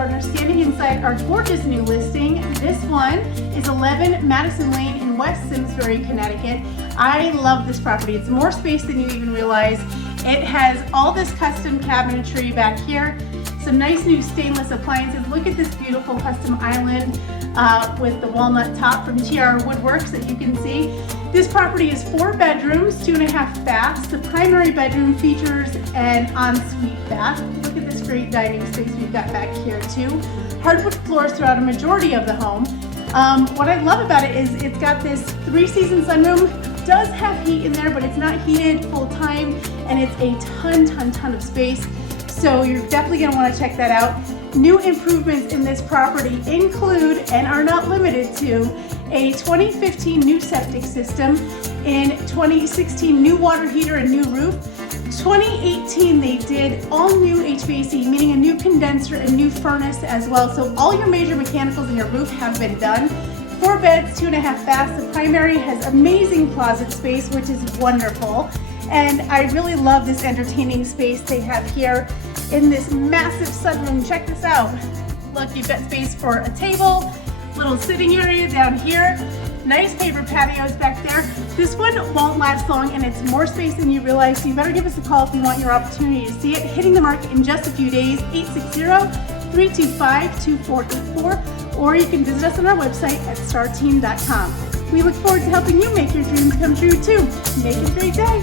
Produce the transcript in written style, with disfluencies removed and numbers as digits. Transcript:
partner standing inside our gorgeous new listing. This one is 11 Madison Lane in West Simsbury, Connecticut. I love this property. It's more space than you even realize. It has all this custom cabinetry back here, some nice new stainless appliances. Look at this beautiful custom island with the walnut top from TR Woodworks that you can see. This property is 4 bedrooms, 2.5 baths. The primary bedroom features an ensuite bath. Look at this great dining space we've got back here too. Hardwood floors throughout a majority of the home. What I love about it is it's got this 3-season sunroom. Does have heat in there, but it's not heated full time, and it's a ton of space. So you're definitely gonna wanna check that out. New improvements in this property include, and are not limited to, a 2015 new septic system, in 2016 new water heater and new roof. 2018 they did all new HVAC, meaning a new condenser and new furnace as well. So all your major mechanicals in your roof have been done. 4 beds, 2.5 baths. The primary has amazing closet space, which is wonderful. And I really love this entertaining space they have here in this massive sunroom. Check this out. Look, you've got space for a table, little sitting area down here, nice paper patios back there. This one won't last long, and it's more space than you realize, so you better give us a call if you want your opportunity to see it. Hitting the market in just a few days, 860-325-2484, or you can visit us on our website at starteam.com. We look forward to helping you make your dreams come true too. Make it a great day.